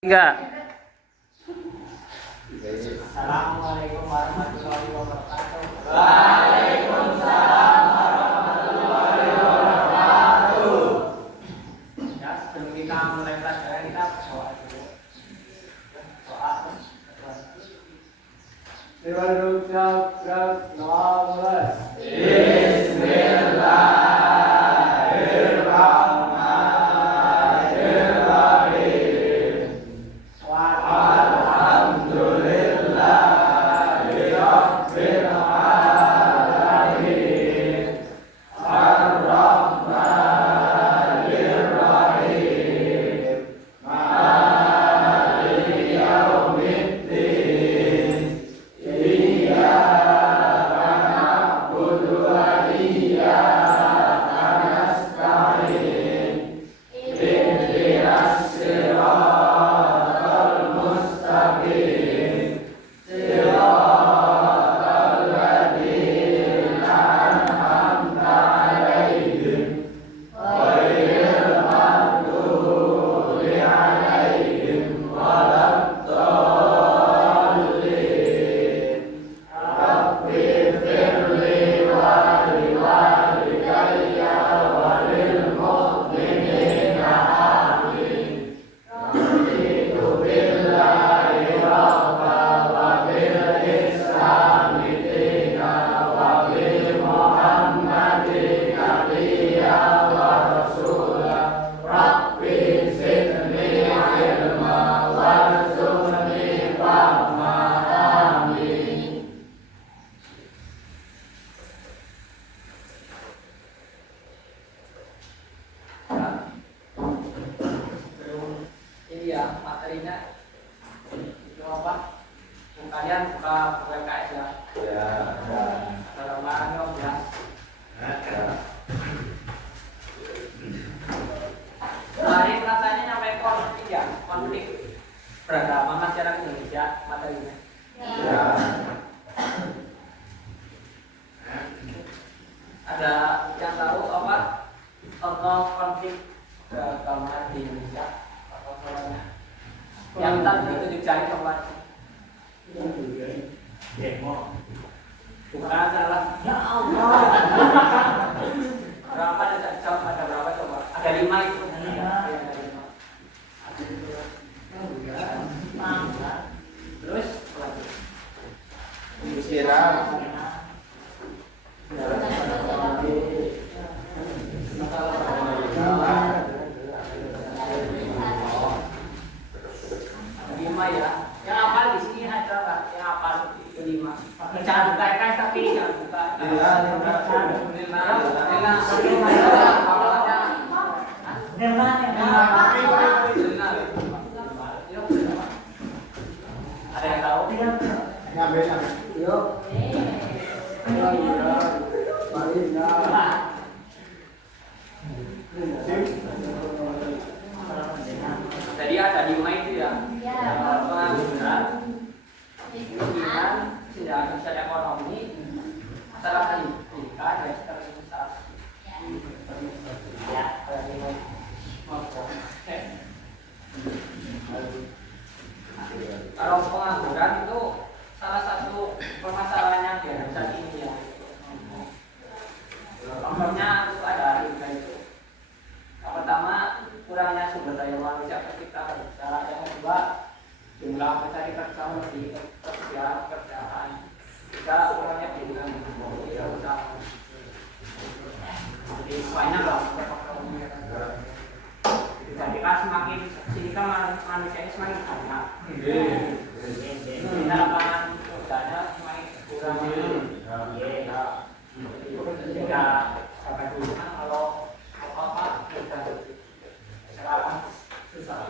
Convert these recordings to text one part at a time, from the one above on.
Enggak. Assalamualaikum warahmatullahi wabarakatuh. Waalaikumsalam warahmatullahi wabarakatuh. Ya, sebelum kita mulai pelajaran kita berdoa dulu. Doa. Ini ya materinya itu apa? Kalian buka WKS ya. Ya. Assalamualaikum ya. Kemarin katanya nyampe konflik ya, konflik beragama masyarakat Indonesia materinya. Ya. Ada yang tahu apa contoh konflik beragama di Indonesia atau contohnya? Yang tadi tunjuk jari apa? Demo. Bukan salah. Ya Allah. Berapa ada jawab, ada berapa coba? Ada 5 itu. Ada 5. Terus Penyisiran. Lima ya. Yang apa di sini ada nggak? Yang apa itu 5? Jangan buka KS tapi jangan buka. Ada yang tahu? Ngambil. Yuk. Jadi ada 5 itu ya. Pengangguran, kemiskinan, tidak ekonomi, masalah pendidikan, dan sterilisasi. Ya, ada 5. Kalau pengangguran itu salah satu permasalahan yang dihadapi saat ini ya. Contohnya itu ada 3 itu. Yang pertama, kurangnya sumber daya manusia ketika kerja. Yang kedua, jumlah pencari kerja lebih ketersediaan pekerjaan. Juga kurangnya pendidikan tidak usaha. Jadi banyak lah faktor-faktornya. Jadi kan semakin sini kan manusia ini semakin banyak. Lapangan kerjanya semakin kurang. Jika sampai dulu kan kalau apa sekarang susah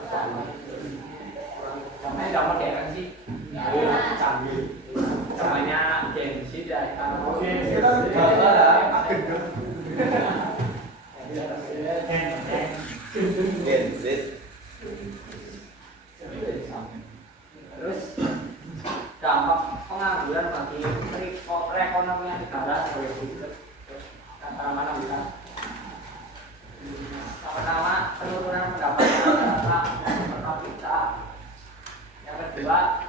sampai zaman modern sih canggih namanya Gen Z dari kalau terus dampak pengangguran bagi perekonomian negara mana bisa pertama penurunan pendapatan per kapita kedua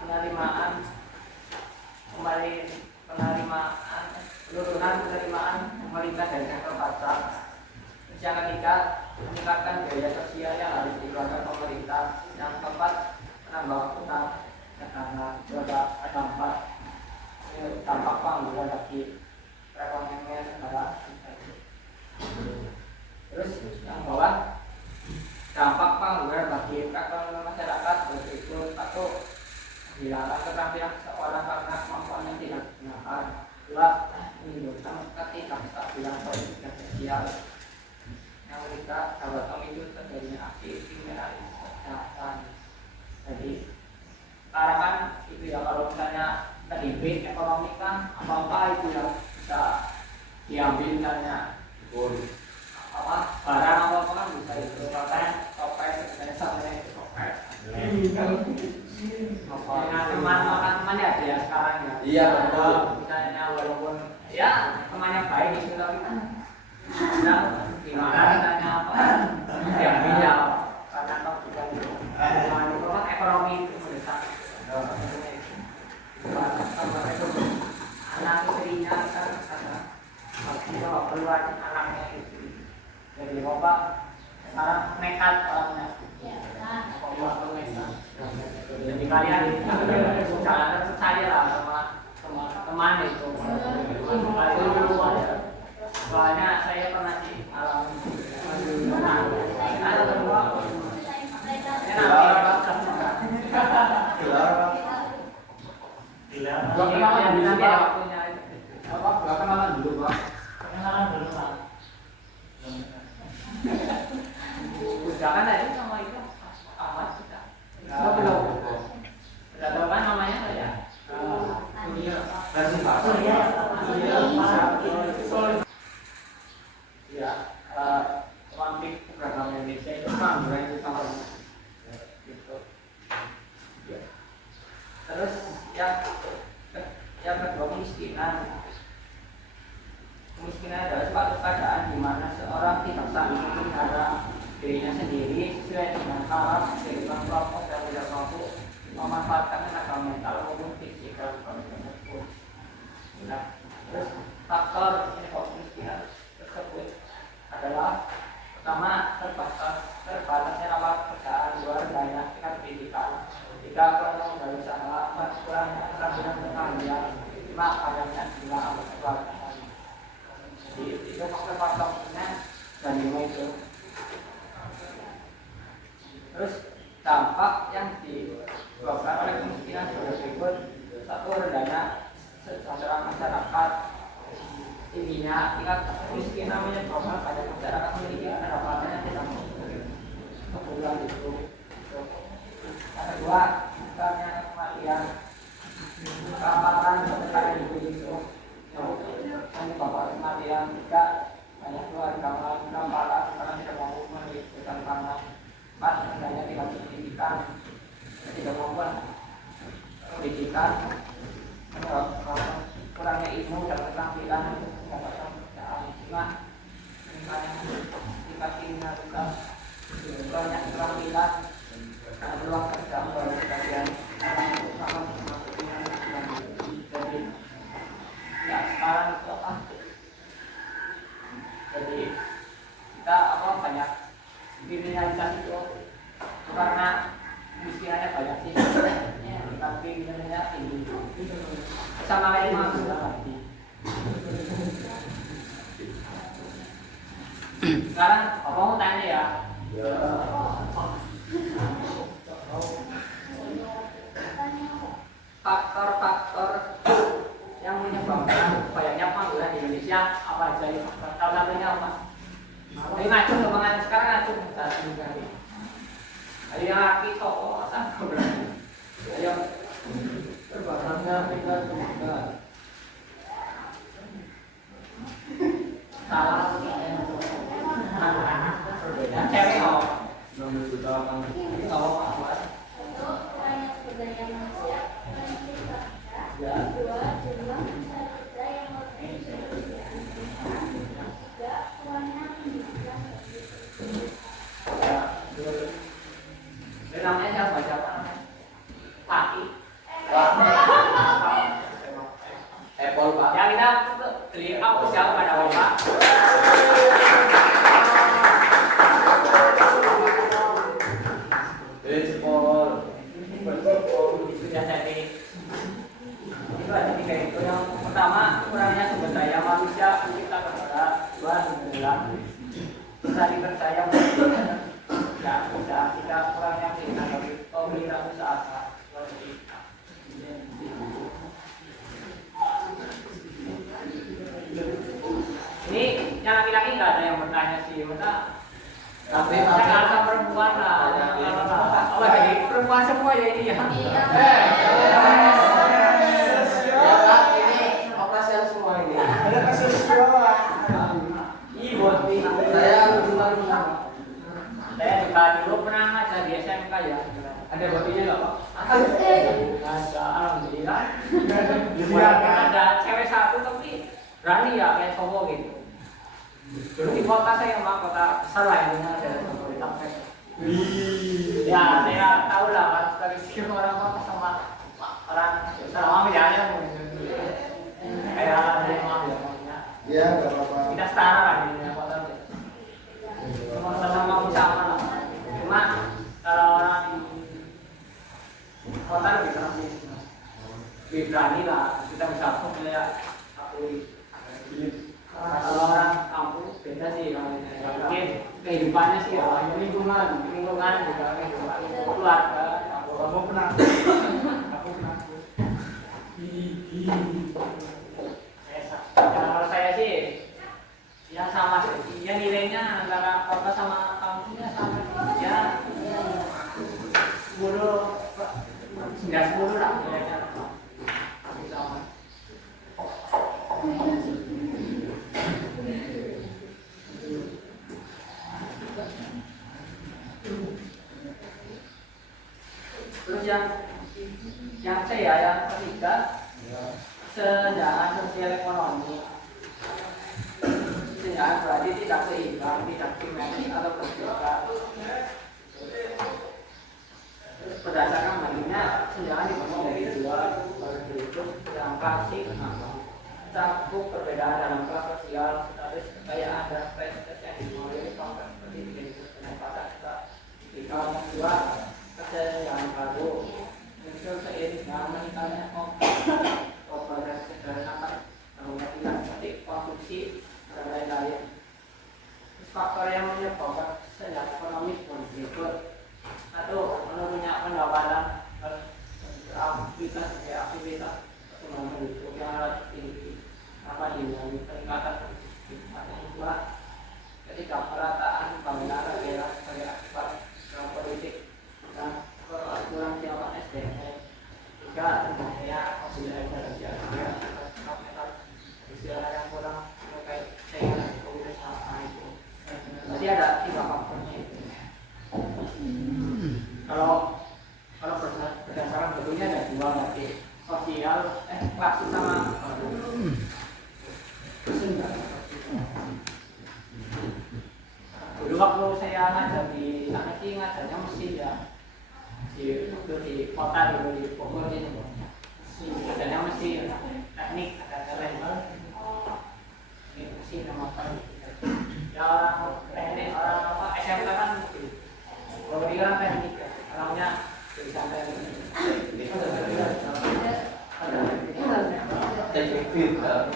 penurunan penerimaan pemerintah dari sektor pajak. Terus yang ketiga, meningkatkan biaya sosial yang harus dikeluarkan pemerintah. Yang keempat, menambah utang negara. Juga dampak pengangguran bagi perekonomian negara. Terus yang bawah, dampak pengangguran bagi perekonomian masyarakat yaitu satu, kehilangan keterampilan seseorang karena kemampuannya tidak digunakan. Dua, menimbulkan ketidakstabilan politik dan sosial. Yang ketiga, dapat memicu terjadinya aksi kriminalis kejahatan. Jadi sekarang kan itu ya, kalau misalnya terhimpit ekonomi kan apa itu ya bisa diambil, misalnya barang apa kan bisa itu, makanya copet misalnya itu copet. Teman-teman ya dia sekarang ya. Iya betul. Misalnya walaupun ya temannya baik itu, tapi kan gimana misalnya apa diambil ya karena toh bukan itu. Ekonomi itu mendesak. Anak istrinya kan kalau keluar anaknya itu jadi bapak sekarang nekat orangnya. Jadi kalian jangan percaya lah sama teman itu. Soalnya saya pernah alami. Ada semua. Kenalan dulu, Pak. Udah kan tadi sama itu amat sudah. Belum. Sudah tahu kan namanya saja. Versi Pak. Ya, konflik beragama Indonesia itu pengangguran itu sama gitu. Terus yang kedua, kemiskinan adalah suatu keadaan di mana seorang tidak sanggup memelihara dirinya sendiri sesuai dengan harap dari kelompok dan tidak mampu memanfaatkan tenaga mental maupun fisikal tersebut. Nah, terus faktor kemiskinan tersebut adalah pertama, terbatasnya lapangan pekerjaan, dua, rendahnya tingkat pendidikan, tiga, kurangnya modal usaha, empat, kurangnya keterampilan pengangguran, lima, banyaknya jumlah anggota keluarga. Jadi itu faktor-faktornya dan lima itu. Terus dampak yang disebabkan oleh kemiskinan sebagai berikut: satu, rendahnya kesejahteraan masyarakat. Tingginya tingkat kemiskinan menyebabkan banyak masyarakat memiliki pendapatan yang tidak kebutuhan itu. Yang kedua, tingkatnya kematian, kelaparan sementara hidup itu menyebabkan kematian. Tiga, banyak keluarga mengalami kelaparan karena tidak mampu menyediakan pangan. Empat, rendahnya tingkat pendidikan, ketidakmampuan pendidikan menyebabkan kurangnya ilmu dan keterampilan untuk mendapatkan pekerjaan. Lima, meningkatnya tingkat kriminalitas, kurangnya keterampilan dan peluang kerja bagi sebagian orang untuk sama dengan jadi ya sekarang itu apa? Jadi kita banyak kriminalitas itu karena miskinannya banyak sih, tapi kriminalnya tinggi. Sama lain masuk lagi. Sekarang apa mau tanya ya? Faktor-faktor yang menyebabkan banyaknya pengangguran di Indonesia apa aja ya? Salah satunya apa? Ini ngacu kemana sekarang ngacu juga nih. Ada yang laki toko sama berarti. Yang terbatasnya tinggal kemana? Salah yang cewek mau. Nomor juta kan. Oh, apa? sudah jadi itu ada tiga itu. Yang pertama, kurangnya sumber daya manusia pencipta negara. Dua, adalah bisa dipercaya ya tidak kurangnya pemerintahan usaha. Ini yang laki-laki nggak ada yang bertanya sih, masa Tapi ada perempuan lah. Oh jadi perempuan semua ya ini ya. Ya Pak, ini operasian semua ini. Ada kasus semua. Iya buat Saya bukan saya juga dulu pernah ngajar di SMK ya. ada babinya nggak Pak? Ada, alhamdulillah. Ada cewek satu tapi berani ya kayak cowok gitu. Dulu di kota saya mah kota besar lah yang ada pemerintah. Ya saya tahu lah kan dari segi orang kota sama orang sama bedanya kayak ada yang mau ya maksudnya. Iya, nggak apa-apa. Kita setara lah di dunia kota. Sama sama lah. Cuma kalau orang kota lebih lebih berani lah. Kita bisa kayak aku. Kalau orang kampung beda sih kalau mungkin kehidupannya sih ya lingkungan juga kehidupan keluarga. Aku pernah. Kalau saya sih yang sama sih, ya nilainya antara kota sama kampungnya sama ya 10 lah nilainya sama. Terus yang saya yang ketiga senjangan sosial ekonomi. Senjangan berarti tidak seimbang, tidak simetris atau berbeda. Berdasarkan bandingnya senjangan dibagi dari dua berikut yang klasik, cakup perbedaan dalam kelas sosial, status kekayaan dan prestasi yang dimulai faktor seperti tidak pendapatan jika kedua kesenjangan baru muncul seiring dengan meningkatnya dan sederhana tidak seperti konsumsi dan lain-lain. Faktor yang menyebabkan kesenjangan ekonomi pun berikut. Satu, menurunnya pendapatan aktivitas ekonomi hidup yang relatif tinggi dengan peningkatan kehidupan. Yang kedua, ketika perataan pembangunan daerah sebagai akibat politik dan kurang siapan SDM. Tiga, tentunya pembinaan istilah yang kurang terkait dengan komunitas itu. Jadi ada 3 faktornya itu. Kalau berdasarkan bentuknya ada 2 berarti sosial, klasik sama dulu waktu saya ngajar di sana sih ngajarnya mesin ya di kota dulu di Bogor ini ngajarnya mesin teknik ada lain ini mesin sama apa ya orang teknik orang apa SMK kan kalau dia kan teknik orangnya bisa teknik Teknik filter.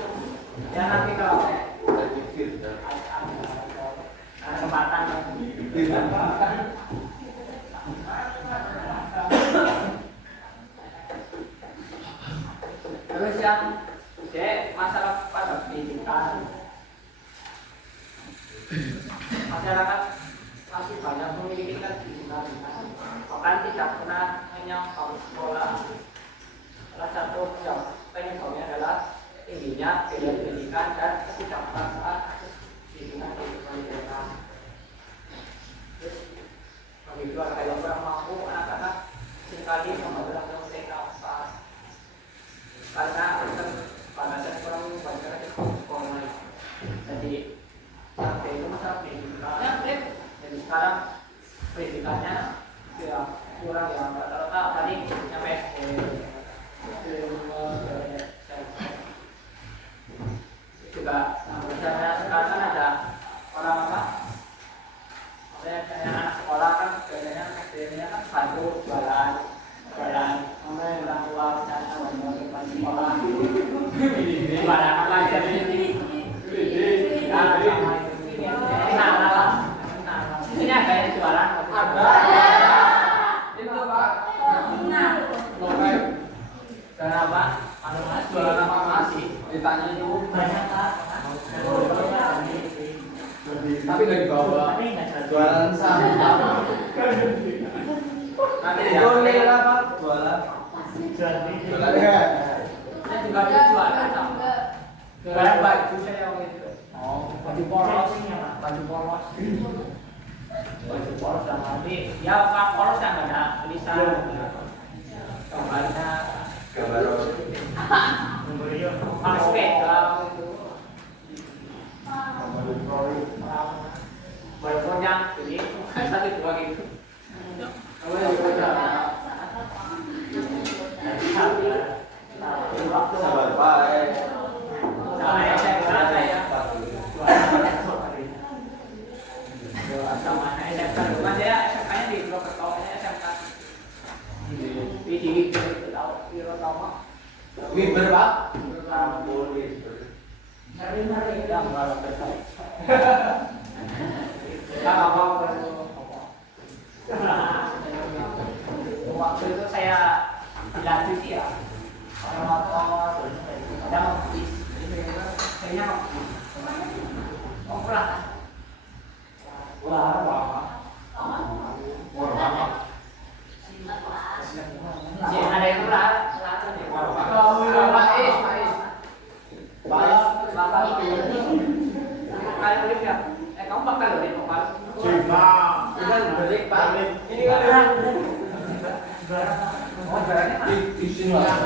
ya nanti kalau Teknik filter. kesempatan terus yang masalah pada pendidikan masyarakat masih banyak memiliki pendidikan bahkan tidak pernah hanya harus sekolah. Salah satu penyebabnya adalah tingginya biaya pendidikan dan ketidakmerasaan pendidikan di pendidikan. Terus begitu ada yang kurang mampu anak-anak seringkali memperlakukan mereka karena batasan kurang banyak di sekolah. Jadi sampai itu masalah pendidikannya jadi sekarang pendidikannya ya kurang yang rata-rata paling sampai juga misalnya sekarang ada orang apa saya anak sekolah kan biasanya kan satu jualan Dan apa? Anu Mas jualan apa Mas? Ditanya itu banyak Kak. Tapi nggak dibawa. Jualan sampah. Nanti Itu ya. nih apa? Jualan. Jualan ya. Saya juga ada jualan sama. Jualan baju saya waktu itu. Oh, baju polos. Baju polos. Baju polos dan nanti ya Pak polos kan nggak ada tulisan. Gambarnya Gambar. pakai sepeda itu. Walaupun yang jadi satu dua gitu. Kalau yang juga waktu Sabar Pak. saya sama SMK cuma dia SMK-nya di Purwokerto SMK di Purwokerto Wiber Pak. hari-hari yang malah berkali kita nggak mau waktu itu saya bilang cuci ya orang motor ada mobil kayaknya pernah ada yang murah kamu bakal loh ini Kan berik Pak. ini kan oh barangnya Di sini Pak.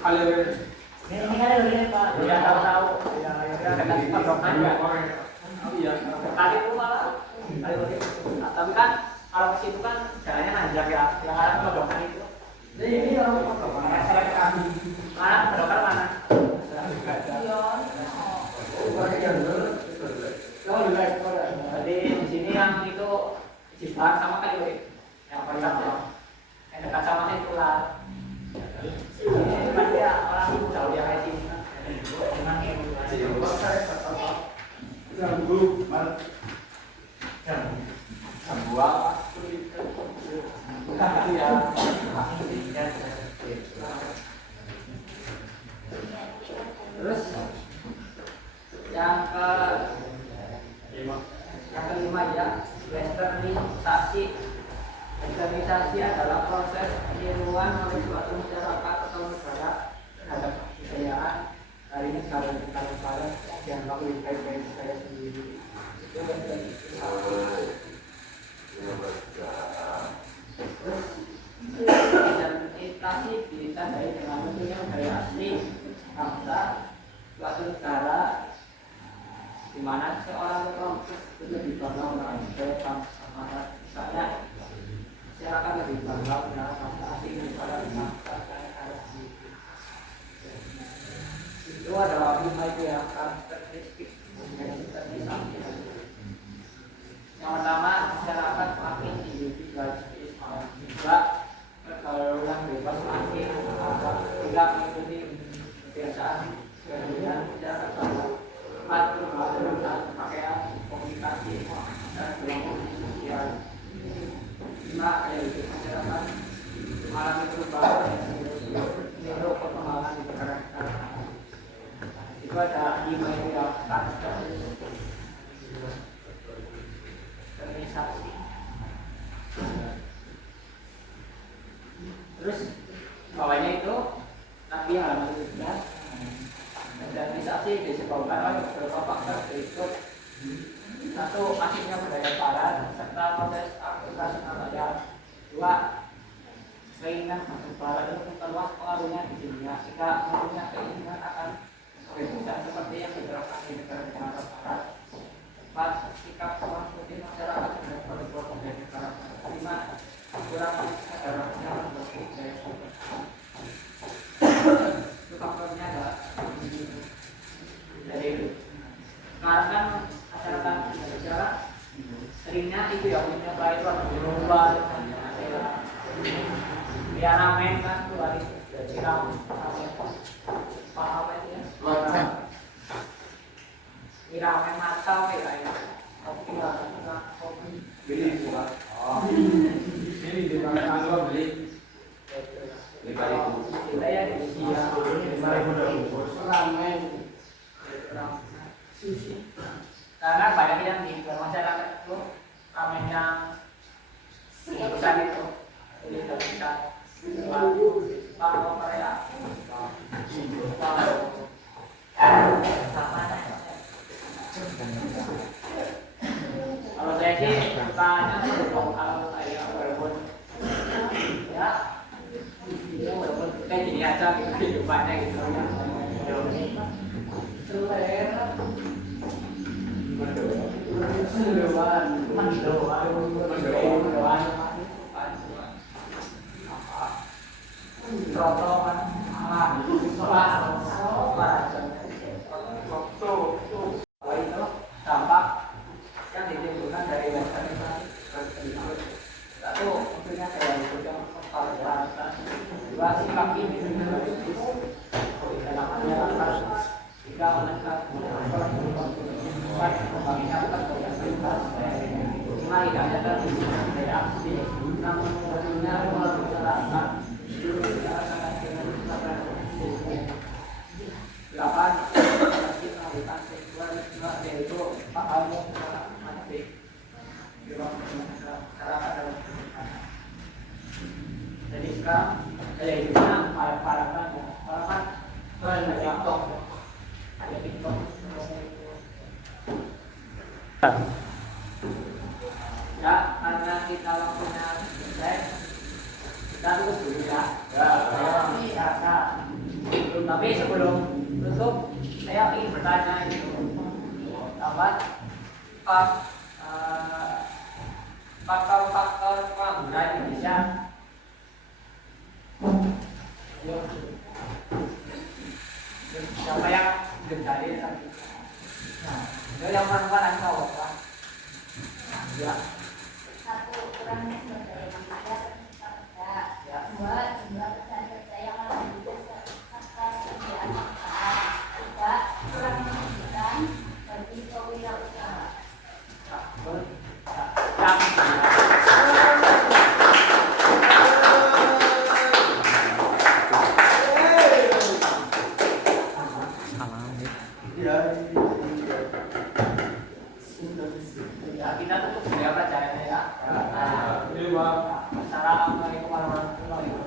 Kali ini kan Pak ya tahu-tahu ya kena patokan ya iya tadi itu malah tapi kan kalau ke situ kan jalannya nanjak ya yang arah patokan itu ini orang patokan saya kami mana patokan mana jadi di sini yang itu Cibar sama kali yang paling yang dekat sama itu lah ini pasti orang jauh dia kayak sini terus yang kelima ya westernisasi. Westernisasi adalah proses peniruan oleh suatu masyarakat atau negara terhadap kebudayaan dari negara yang lebih baik dari saya sendiri. Itu terus identitasi ditandai dengan bentuknya budaya asli bangsa suatu negara di mana seorang kelompok itu dibangga dengan budaya bangsa misalnya masyarakat lebih bangga dengan bangsa asing daripada bangsa negara sendiri. Itu adalah 5 itu yang karakteristik identitas. Yang pertama masyarakat makin individualistis, juga pergaulan bebas makin tidak mengikuti kebiasaan kemudian masyarakat atur pakaian komunikasi dan kelompok sosial. 5 masyarakat mengalami perubahan menurut perkembangan di negara-negara. Itu ada 5 itu yang organisasi. Terus bawahnya itu Nabi halaman 17. Organisasi disebabkan oleh beberapa faktor berikut. 1. Masifnya budaya barat serta proses akulturasi budaya. 2. Keinginan masuk barat itu memperluas pengaruhnya di dunia. 3. Mempunyai keinginan akan kebebasan seperti yang diterapkan di negara-negara barat. 4. Sikap mengikuti masyarakat dan berkelompok dari negara barat. 5. Kurang kesadarannya untuk budaya barat. Itu faktornya adalah dari sekarang kan masyarakat Indonesia seringnya itu ya punya itu ada global ya ramen kan tuh hari siram apa itu ya ramen matang ya kopi Beli bukan? Oh. Beli di mana? Gua beli. 5.000. Kita ya di Asia. 5.000 bos. Ramen. Sushi. Karena banyak yang di masyarakat itu ramen yang besar itu. Jadi kalau kita kalau Korea, kalau saya sih sukanya kalau saya walaupun ya walaupun kayak gini aja gitu kehidupannya gitu ya. Dampak yang ditimbulkan dari satu tentunya kayak dua sikap ini dalam masyarakat tiga menegak empat membangun lima tidak ada reaksi enam tentunya masyarakat delapan melakukan seksual yaitu paham mati jadi sekarang saya hidupnya parapan TikTok ada TikTok ya karena kita waktunya selesai kita tutup dulu ya tapi sebelum tutup saya ingin bertanya itu faktor-faktor pengangguran Indonesia siapa yang gendari tadi? Nah, yang perempuan ada apa? Ya. Satu, kurangnya sumber daya manusia, ya. Dua, jumlah pekerjaan kerja yang lebih besar serta persediaan pekerjaan. Tiga, kurangnya pendidikan bagi kewirausahaan. Kita tutup ya pelajarannya ya. Assalamualaikum warahmatullahi wabarakatuh.